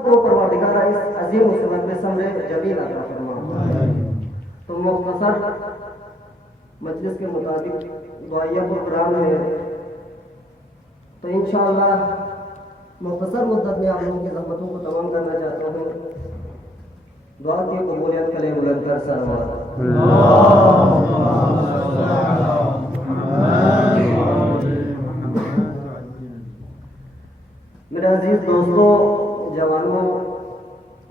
سب کو پروردگار اس عظیم مصیبت میں صبر جمیل عطا فرما۔ تو مختصر مجلس کے مطابق دعائیہ پروگرام ہے، تو انشاءاللہ مختصر مدت میں آپ لوگوں کی زحمتوں کو تمام کرنا چاہتا ہوں۔ دعا کی قبولیت کرے بلند کر سروات۔ میرے عزیز دوستو، جوانوں،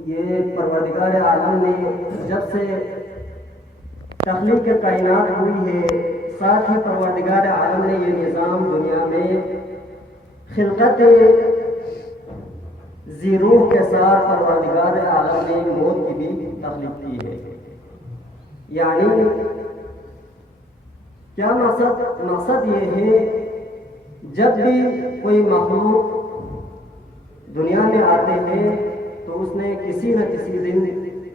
یہ پروردگار عالم نے جب سے تخلیق کائنات ہوئی ہے، ساتھ ہی پروردگار عالم نے یہ نظام دنیا میں خلقت ذی روح کے ساتھ پروردگار عالم نے موت کی بھی تخلیق کی ہے۔ یعنی کیا مقصد یہ ہے، جب بھی کوئی مخلوق دنیا میں آتے ہیں تو اس نے کسی نہ کسی دن،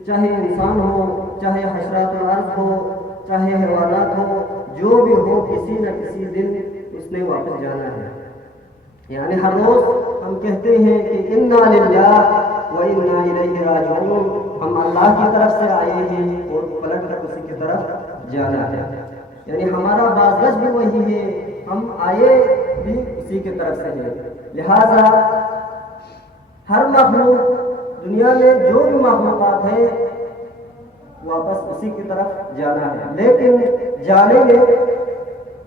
چاہے انسان ہو، چاہے حشرات الارض ہو، چاہے حیوانات ہو، جو بھی ہو، کسی نہ کسی دن اس نے واپس جانا ہے۔ یعنی ہر روز ہم کہتے ہیں کہ انا للہ و انا الیہ راجعون، ہم اللہ کی طرف سے آئے ہیں اور پلٹ کر اسی کی طرف جانا ہے۔ یعنی ہمارا بازگشت بھی وہی ہے، ہم آئے بھی اسی کی طرف سے ہے۔ لہذا ہر مخلوق دنیا میں جو بھی مخلوقات ہے واپس اسی کی طرف جانا ہے، لیکن جانے میں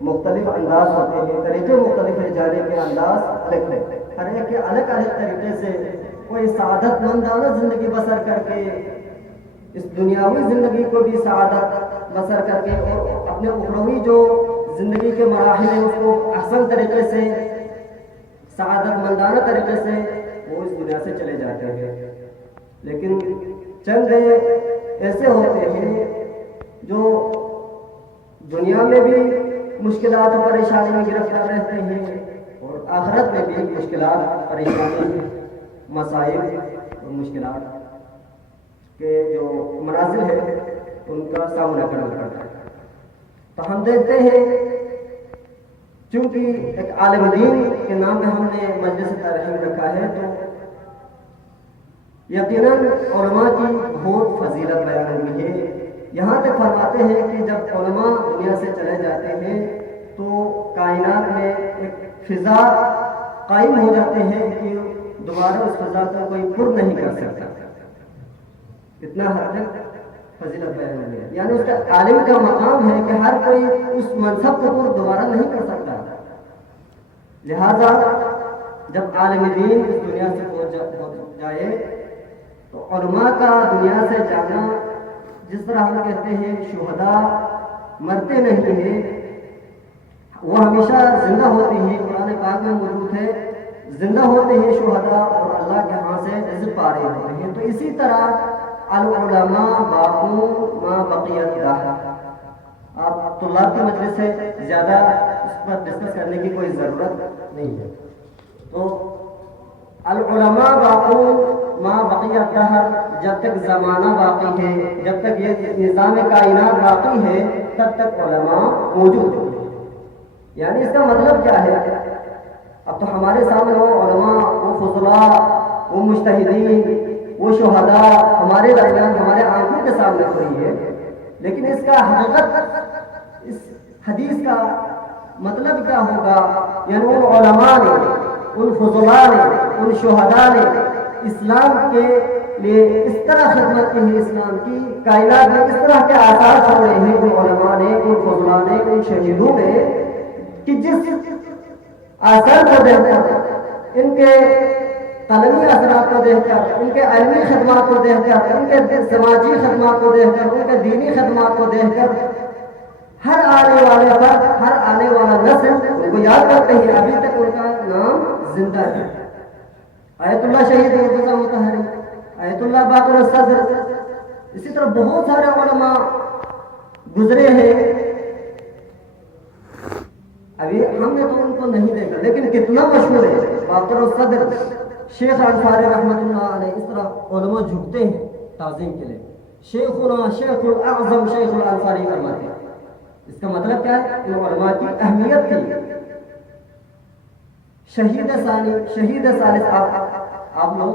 مختلف انداز ہوتے ہیں، طریقے مختلف ہیں، جانے کے انداز الگ ہے۔ ہر ایک کے الگ الگ طریقے سے کوئی سعادت مندانہ زندگی بسر کر کے، اس دنیاوی زندگی کو بھی سعادت بسر کر کے، اور اپنے اخروی جو زندگی کے مراحل ہیں اس کو احسن طریقے سے، سعادت مندانہ طریقے سے وہ اس دنیا سے چلے جاتے ہیں۔ لیکن چند ایسے ہوتے ہیں جو دنیا میں بھی مشکلات و پریشانی میں گرفتار رہتے ہیں، اور آخرت میں بھی مشکلات، پریشانی، مسائل اور مشکلات کے جو منازل ہیں ان کا سامنا کرنا پڑتا ہے۔ تو ہم دیکھتے ہیں، چونکہ ایک عالم دین کے نام پہ ہم نے مجلس ترحیم رکھا ہے، تو یقیناً علماء کی بہت فضیلت بیان ہوئی ہے۔ یہاں تک فرماتے ہیں کہ جب علماء دنیا سے چلے جاتے ہیں تو کائنات میں ایک فضا قائم ہو جاتے ہیں کہ دوبارہ اس فضا کو کوئی پر نہیں کر سکتا۔ اتنا حد تک فضیلت بیان ہوئی ہے، یعنی اس کا عالم کا مقام ہے کہ ہر کوئی اس منصب کو پر دوبارہ نہیں کر سکتا۔ لہذا جب عالم دین اس دنیا سے پہنچ جائے تو علماء کا دنیا سے جانا، جس طرح ہم کہتے ہیں شہداء مرتے نہیں ہیں، وہ ہمیشہ زندہ ہوتے ہیں، قرآن پاک میں موجود ہے، زندہ ہوتے ہیں شہداء اور اللہ کے ہاں سے رزق پا رہے ہوتے ہیں۔ تو اسی طرح العلماء باقون ما بقیت دہر، آپ طلاب کی مجلس سے زیادہ اس پر ڈسکس کرنے کی کوئی ضرورت نہیں ہے۔ تو العلماء باقون ما بقیت دہر، جب تک زمانہ باقی ہے، جب تک یہ نظام کائنات باقی ہے، تب تک علماء موجود ہیں۔ یعنی اس کا مطلب کیا ہے؟ اب تو ہمارے سامنے وہ علماء، وہ فضلاء، وہ مجتہدین، وہ شہداء ہمارے درمیان، ہمارے آنکھوں کے سامنے کھڑی ہے، لیکن اس کا حقیقت، اس حدیث کا مطلب کیا ہوگا؟ یعنی ان علماء نے، ان فضلاء نے، ان شہداء نے اسلام کے لیے اس طرح خدمت کی ہے، اسلام کی کائنات میں اس طرح کے آثار چھوڑے ہیں ان علماء نے، ان فضلاء نے، ان شہیدوں نے، کہ جس اثر کو دیکھ کر، ان کے قلمی اثرات کو دیکھ کر، ان کے علمی خدمات کو دیکھ کر، ان کے سماجی خدمات کو دیکھ کر، ان کے دینی خدمات کو دیکھ کر، ہر آنے والے پر، ہر آنے والا نسل ان کو یاد کرتے ہیں، ابھی تک ان کا نام زندہ ہے۔ آیت اللہ شہید مرتضیٰ مطہری، آیت اللہ باقر الصدر، اسی طرح بہت سارے علماء گزرے ہیں، ابھی ہم نے تو ان کو نہیں دیکھا، لیکن کتنا مشہور ہے باقر الصدر، شیخ انصاری رحمۃ اللہ علیہ۔ اس طرح علماء جھکتے ہیں تعظیم کے لیے، شیخنا شیخ الاعظم شیخ الانصاری فرماتے ہیں۔ اس کا مطلب کیا ہے؟ ان علماء کی اہمیت تھی۔ شہید ثانی، شہید ثالث، آپ لوگ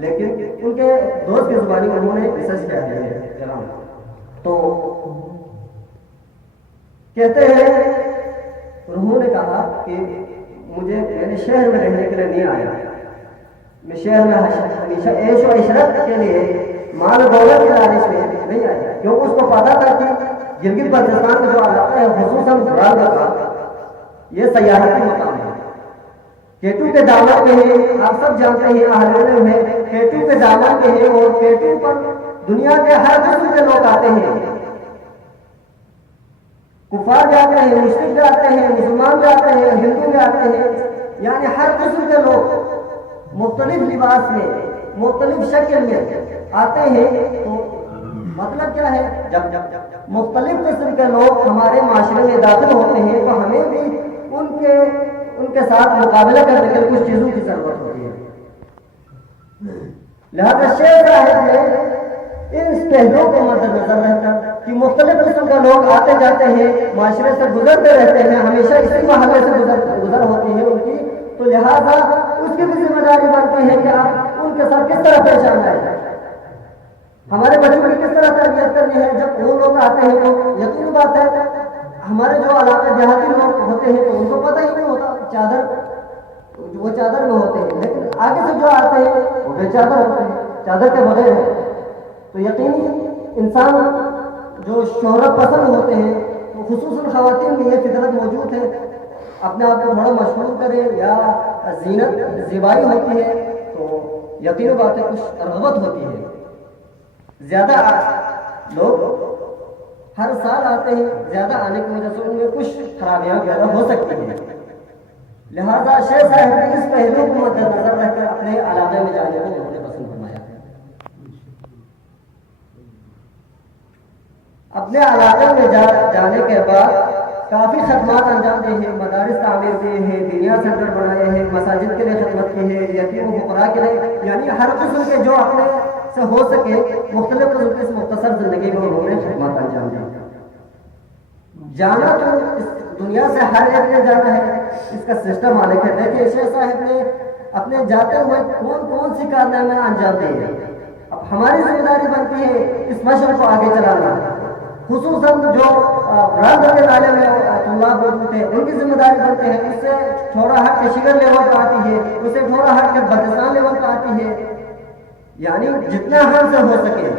لیکن ان کے دوست کی زبانی میں انہوں نے ریسرچ کیا ہے تو کہتے ہیں انہوں نے کہا کہ میں نے شہر میں رہنے کے لیے نہیں آیا، میں شہر میں ہمیشہ عیش و عشرت کے لیے مال دولت کے لالچ میں نہیں آیا، کیونکہ اس کو پتا تھا کہ گلگت بلتستان کا جو علاقہ ہے خصوصاً برال کا یہ سیاحتی مقام ہے، کیٹو کے دامن میں ہے، آپ سب جانتے ہیں اہل میں کیٹو کے دامن میں ہے، اور کیٹو پر دنیا کے ہر قسم کے لوگ آتے ہیں، کفار جاتے ہیں، مشرک جاتے ہیں، مسلمان جاتے ہیں، ہندو جاتے ہیں، یعنی ہر قسم کے لوگ مختلف لباس میں مختلف شکل میں آتے ہیں۔ تو مطلب کیا ہے، جب مختلف قسم کے لوگ ہمارے معاشرے میں داخل ہوتے ہیں تو ہمیں بھی ان کے ساتھ مقابلہ کرنے کے کچھ چیزوں کی ضرورت ہوتی ہے۔ لہذا شیخ صاحب نے ان پہلوؤں کو مد نظر رکھ کر کہ مختلف قسم کے لوگ آتے جاتے ہیں، معاشرے سے گزرتے رہتے ہیں، ہمیشہ اسی محلے سے گزر ہوتی ہے ان کی، تو لہذا اس کی بھی ذمہ داری بنتی ہے کہ آپ ان کے ساتھ کس طرح پیش آنا ہے، ہمارے بچوں کی کس طرح تربیت کرنی ہے۔ جب وہ لوگ آتے ہیں تو یقینی بات ہے ہمارے جو علاقے دیہاتی لوگ ہوتے ہیں تو ان کو پتہ ہی نہیں ہوتا، وہ چادر میں ہوتے ہیں، لیکن آگے سے جو آتے ہیں وہ بے چادر ہوتے ہیں، چادر کے بغیر ہیں۔ تو یقینی انسان جو شہرت پسند ہوتے ہیں تو خصوصاً خواتین میں یہ فطرت موجود ہے، اپنے آپ کو تھوڑا مشہور کرے یا زینت زیبائی ہوتی ہے تو یقینی بات ہے کچھ رغبت ہوتی ہے۔ زیادہ لوگ ہر سال آتے ہیں، زیادہ آنے کی وجہ سے ان میں کچھ خرابیاں پیدا ہو سکتی ہیں، لہذا شیخ صاحب نے اس پہلو کو مد نظر رکھ کر اپنے علاقے میں جانے کو انہوں نے پسند فرمایا۔ اپنے علاقے میں جانے کے بعد کافی خدمات انجام دی ہیں، مدارس تعمیر کیے ہیں، دینیا سینٹر بنائے ہیں، مساجد کے لیے خدمت کی ہے، یتیم و فقراء کے لیے، یعنی ہر قسم کے جو اپنے سے ہو سکے مختلف قسم کی اس مختصر زندگی میں انہوں نے خدمات انجام دی۔ جانا تو اس دنیا سے ہر ایک نے جانا ہے، اس کا سسٹم مالک ہے۔ دیکھیے شیخ صاحب نے اپنے جاتے ہوئے کون سی کارنامے انجام دیے، اب ہماری ذمہ داری بنتی ہے اس مشن کو آگے چلانا، خصوصاً جو برادر کے نالے میں طلاب موجود تھے ان کی ذمہ داری بنتے ہیں، اس سے تھوڑا ہٹ کے شگر لیول پہ آتی ہے، اس سے تھوڑا ہٹ کے بلتستان لیول پہ آتی ہے، یعنی جتنا ہم سے ہو سکے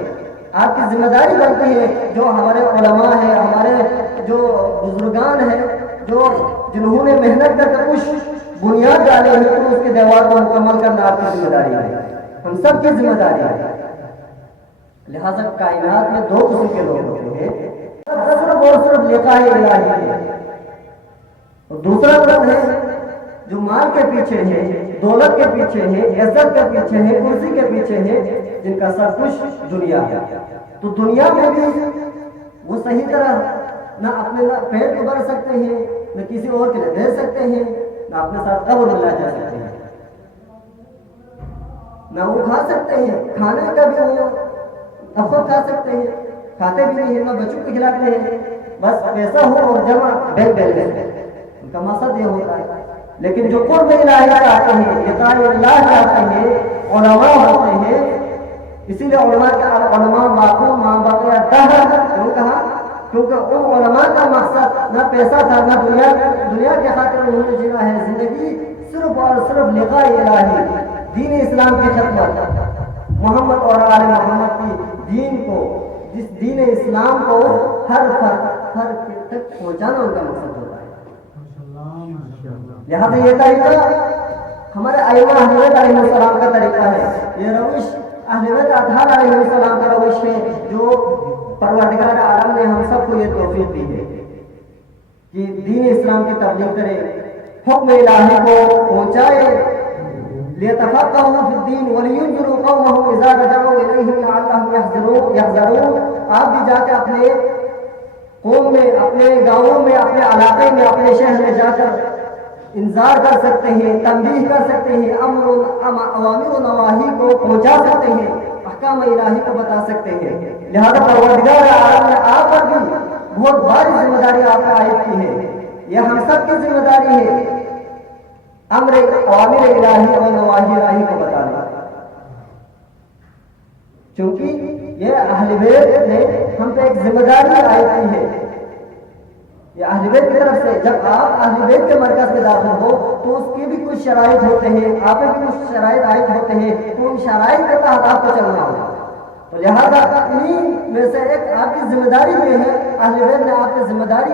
آپ کی ذمہ داری بنتی ہے۔ جو ہمارے علماء ہیں، ہمارے جو بزرگان ہیں، جنہوں نے محنت کر کے کچھ بنیاد ڈالی ہے تو اس کے دیوار کو مکمل کرنا آپ کی ذمہ داری ہے، ہم سب کی ذمہ داری ہے۔ لہذا کائنات میں دو قسم کے لوگ ہوتے ہیں، صرف لقاء الہی ہے، اور دوسرا قسم ہے جو مال کے پیچھے ہے، دولت کے پیچھے ہے، عزت کے پیچھے ہے، کرسی کے پیچھے ہے، جن کا سب کچھ دنیا ہے۔ تو دنیا میں بھی وہ صحیح طرح نہ اپنے پیٹ کو بھر سکتے ہیں، نہ کسی اور کے لیے دے سکتے ہیں، نہ اپنے ساتھ قبر میں لا جا سکتے ہیں، نہ وہ کھا سکتے ہیں، کھانے کا بھی وہ افر کھا سکتے ہیں، کھاتے بھی نہیں ہیں، نہ بچوں کو کھلاتے ہیں، بس پیسہ ہو اور جمع بینک بیلنس ہے، ان کا مقصد یہ ہوتا ہے۔ لیکن جو قرب الہی چاہتے ہیں، لقاء اللہ چاہتے ہیں، علماء ہوتے ہیں، اسی لیے علماء کے علماء معقول ماں باقی دہر کیوں کہا، کیونکہ ان علماء کا مقصد نہ پیسہ تھا نہ دنیا کے خاطر انہوں نے جینا ہے زندگی، صرف اور صرف لقاء الہی، دین اسلام کی خدمت، محمد اور آل محمد کی دین کو، جس دین اسلام کو ہر فرد تک پہنچانا ان کا مقصد ہوتا ہے۔ لہذا یہ طریقہ ہمارے ائمہ اہل بیت علیہ السلام کا طریقہ ہے، یہ روش اہل بیت اطہار علیہ السلام کا روش ہے، جو پروردگار عالم نے ہم سب کو یہ توفیق دی ہے کہ دین اسلام کی تبلیغ کرے، حکم الہی کو پہنچائے، لِيَتَفَقَّهُوا فِي الدِّينِ وَلِيُنذِرُوا قَوْمَهُمْ إِذَا رَجَعُوا إِلَيْهِمْ لَعَلَّهُمْ يَحْذَرُونَ۔ آپ بھی جا کے اپنے قوم میں، اپنے گاؤں میں، اپنے علاقے میں، اپنے شہر میں جا کر انذار کر سکتے ہیں، تنبیہ کر سکتے ہیں، اوامر و نواہی کو پہنچا سکتے ہیں، احکام الہی کو بتا سکتے ہیں۔ لہذا پروردگار عالم نے آپ پر بھی بہت بڑی ذمہ داری آپ کو عائد کی ہے، یہ ہم سب کی ذمہ داری ہے، امر اوامر الہی اور نواہی الہی کو بتانا۔ چونکہ یہ اہل بیت نے ہم پہ ایک ذمہ داری عائد کی ہے، یہ اہل بیت کی طرف سے جب آپ اہل بیت کے مرکز میں داخل ہو تو اس کی بھی کچھ شرائط ہوتے ہیں، آپ پہ بھی کچھ شرائط عائد ہوتے ہیں، تو ان شرائط کے تحت آپ کو چلنا ہوگا۔ تو لہٰذا انہیں میں سے ایک آپ کی ذمہ داری یہ ہے، اہل بیت نے آپ کی ذمہ داری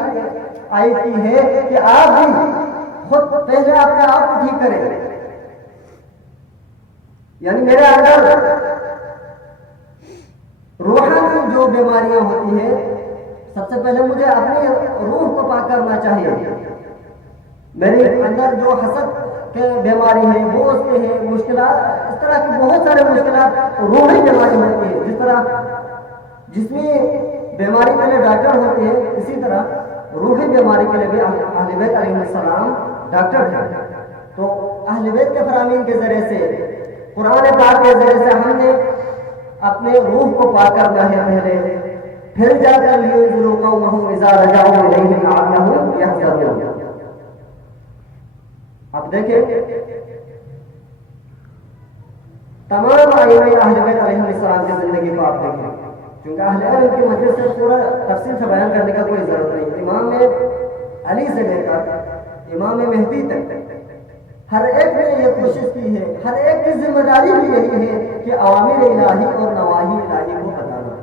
عائد کی ہے کہ آپ بھی خود پہلے اپنے آپ کو ٹھیک کریں، یعنی میرے اندر روحانی جو بیماریاں ہوتی ہیں سب سے پہلے مجھے اپنی روح کو پاک کرنا چاہیے۔ میرے اندر جو حسد کے بیماری ہے، بوجھ کے ہیں، مشکلات، اس طرح کی بہت سارے مشکلات روحی بیماری ہوتی ہے۔ جس طرح جسمی بیماری کے لیے ڈاکٹر ہوتے ہیں، اسی طرح روحی بیماری کے لیے بھی اہل بیت علیہ السلام ڈاکٹر ہیں۔ تو اہل بیت کے فرامین کے ذریعے سے، قرآن پاک کے ذریعے سے ہم نے اپنے روح کو پاک کرنا ہے پہلے، پھر جا کر لِيُنذِرُوا قَوْمَهُمْ إِذَا رَجَعُوا إِلَيْهِمْ لَعَلَّهُمْ يَحْذَرُونَ۔ اب دیکھیں تمام ائمہ اہل بیت علیہ السلام کی زندگی کو آپ دیکھیں، کیونکہ اہل علم کی مجلس سے پورا تفصیل سے بیان کرنے کا کوئی ضرورت نہیں۔ امام علی سے لے کر امام مہدی تک ہر ایک نے یہ کوشش کی ہے، ہر ایک کی ذمہ داری بھی یہی ہے کہ اوامر الہی اور نواہی الہی کو بتانا۔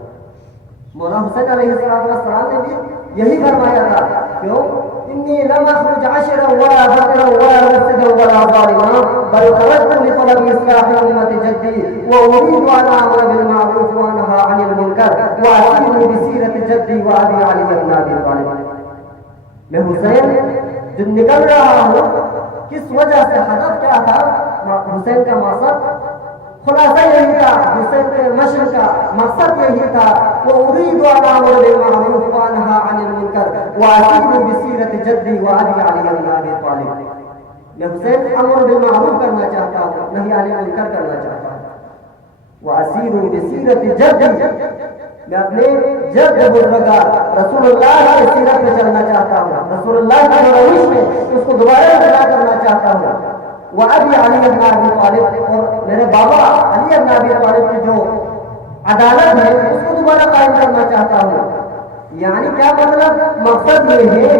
مولا حسین علیہ السلام نے بھی یہی فرمایا تھا، کیوں؟ انی لم اخرج عشرا ولا بکرا ولا مفسدا ولا ظالما بل خرجت لطلب اصلاح امة جدی واريد ان امر بالمعروف وانهى عن المنکر واسير بسیرة جدی وابی علی بن ابی طالب۔ میں حسین جو نکل رہا ہوں، کس وجہ سے، ہدف کیا تھا؟ حسین کا مقصد، خلاصہ یہی تھا، حسین کے نشر کا مقصد یہی تھا، واريد ان امر بالمعروف وانهى عن المنکر واسير بسیرة جدی وابی علی بن ابی طالب۔ میں حسین امر بالمعروف کرنا چاہتا ہوں، نہی عن المنکر کرنا چاہتا ہوں، واسير بسیرة جدی، میں اپنے جد بزرگار رسول اللہ کی سیرت پہ چلنا چاہتا ہوں، رسول اللہ کی روش میں اس کو دوبارہ ادا کرنا چاہتا ہوں۔ وابی علی بن ابی طالب، اور میرے بابا علی بن ابی طالب کی جو عدالت ہے اس کو دوبارہ قائم کرنا چاہتا ہوں۔ یعنی کیا مطلب؟ مقصد یہ ہے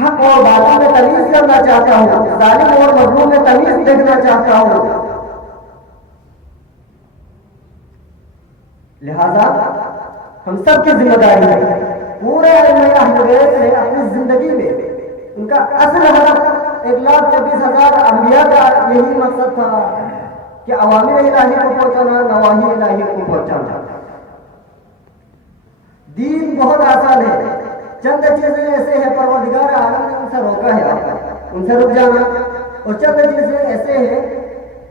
حق اور باطل میں تمیز کرنا چاہتا ہوں، ظالم اور مظلوم میں تمیز دیکھنا چاہتا ہوں۔ لہذا ہم سب کی ذمہ داری ہے، پورے اہل بیت نے اپنی زندگی میں ان کا اصل ہدف 1,24,000 انبیاء کا یہی مقصد تھا کہ اوامر الہی کو پہنچانا، نواہی الہی کو پہنچانا۔ دین بہت آسان ہے، چند چیزیں ایسے ہیں پروردگار عالم نے ان سے روکا ہے، ان سے رک جانا، اور چند چیزیں ایسے ہیں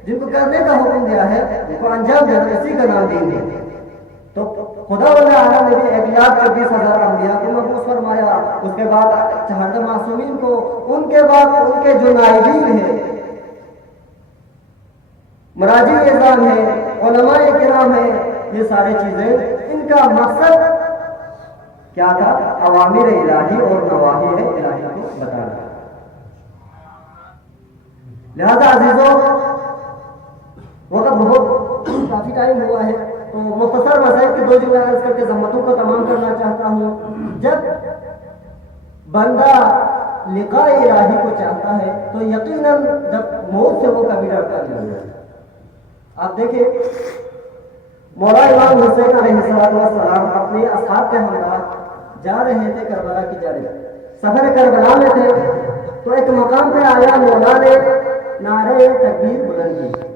جن کو کرنے کا حکم دیا ہے، جن کو انجام دینا، اسی کا نام دین ہے۔ تو خدا عالم نے بھی 1,24,000 انبیاء کو مبعوث فرمایا، اس کے بعد 14 معصومین کو، ان کے بعد ان کے جو نائبین ہیں، مراجع اعظام ہیں، علماء کرام ہیں، یہ ساری چیزیں ان کا مقصد کیا تھا؟ اوامر الہی اور نواہی الہی کو بتانا۔ لہذا عزیزوں، وقت بہت کافی ٹائم ہوا ہے، تو مختصر مسائل کے 2 جملے عرض کر کے ضمتوں کو تمام کرنا چاہتا ہوں۔ جب بندہ لقاء الہی کو چاہتا ہے تو یقیناً جب موت سے وہ کبھی ڈرتا نہیں ہے۔ آپ دیکھیں مولا امام حسین علیہ السلام اپنے اصحاب کے ہمراہ جا رہے تھے کربلا کی جانب، سفر کربلا میں تھے، تو ایک مقام پہ آیا، مولا نے نعرہ تکبیر بلند کی۔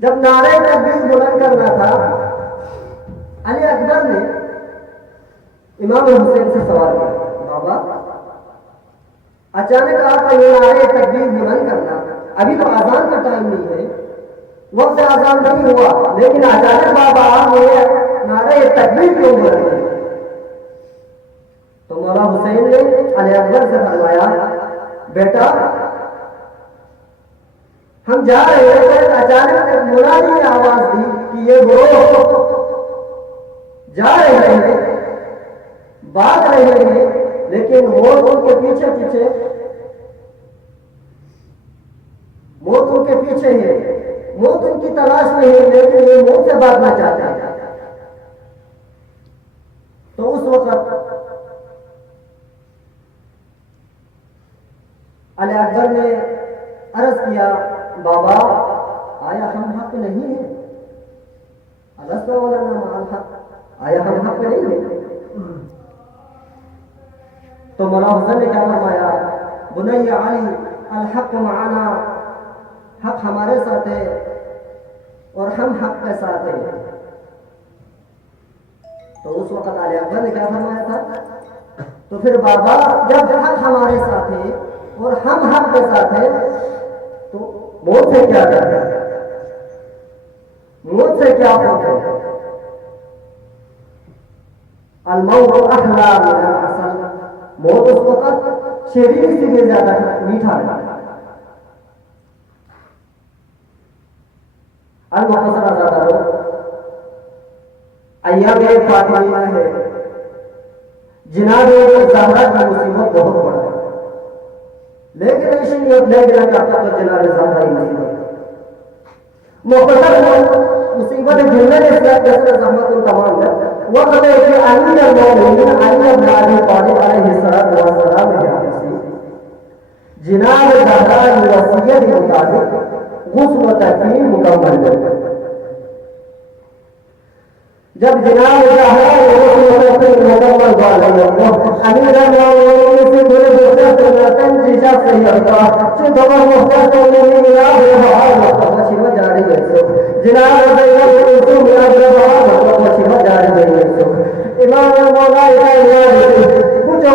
جب نعرہ تکبیر بلند کرنا تھا، علی اکبر نے امام حسین سے سوال کیا، بابا اچانک آپ کا یہ نعرہ تکبیر بلند کرنا، ابھی تو اذان کا ٹائم نہیں ہے، وقت اذان نہیں ہوا، لیکن اچانک بابا آپ نے نعرہ تکبیر کیوں بلند کی؟ تو مولا حسین نے علی اکبر سے فرمایا، بیٹا ہم جا رہے تھے، اچانک منادی نے آواز دی کہ یہ گروہ جا رہے ہیں، بھاگ رہے ہیں، لیکن موت ان کے پیچھے پیچھے، موت ان کے پیچھے ہے، موت ان کی تلاش میں ہے لیکن یہ موت سے بھاگنا چاہتے ہیں. تو اس وقت علی اکبر نے عرض کیا بابا آیا ہم حق نہیں ہیں؟ الست ولنا مع الحق، آیا ہم حق نہیں ہیں؟ تو مولا حسن نے کیا فرمایا بنی علی الحق معنا، حق ہمارے ساتھ ہے اور ہم حق کے ساتھ ہیں. تو اس وقت علی اکبر نے کیا فرمایا تھا تو پھر بابا جب حق ہمارے ساتھ ہے اور ہم حق کے ساتھ ہیں تو موت سے کیا ڈر ہے؟ موت سے کیا خوف ہے؟ الموت احلی من العسل، موت اس وقت شیرین سے بھی زیادہ میٹھا ہے. المختصر زیادہ لوگ ایام فاطمیہ ہے، جناب زہرا کی مصیبت بہت بڑا ہے، لیکن ایسی نیت نہیں گرا کرتا تو جناب زہرا کی مصیبت مختصر مصیبت جننے نے کثرت زحمت تمام ہے. وقت ہے کہ علی المومنین علی بن ابی طالب علیہ السلام جناب زہرا کی وصیت کے مطابق غسل و تکفین مکمل ہے. جب جناب زہرا غسل و تکفین مکمل ہوا امیر المومنین سے بولے مختصر جیسا صحیح ہوتا چھ مختصر نہیں جاری ہے جناب جاری ہے. امام مولا کچھ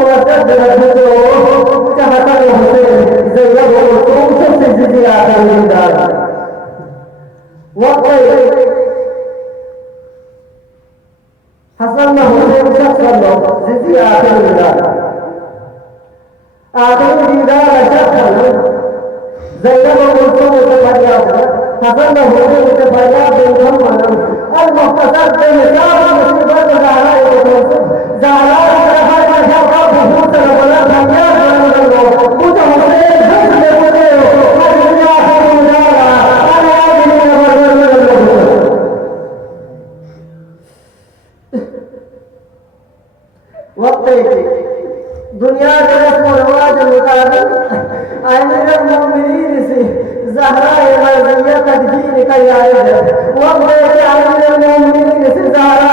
حسن میں حسین شخص زدی آخر دیدار آخر دیدار شخص زینب و کلثوم سے فریاد حسن میں حسین سے فریاد بن محمد المختصر بے حساب مصیبت زہرا زہرا کا شفا بہت بڑا فریاد کچھ حسین شخص میں مجھے وقت دنیا کے رسم و رواج مطابق امیر المومنین سے زہرا مرضیہ تدفین کا جائز ہے. وقت ہے کہ امیر المومنین سے زہرا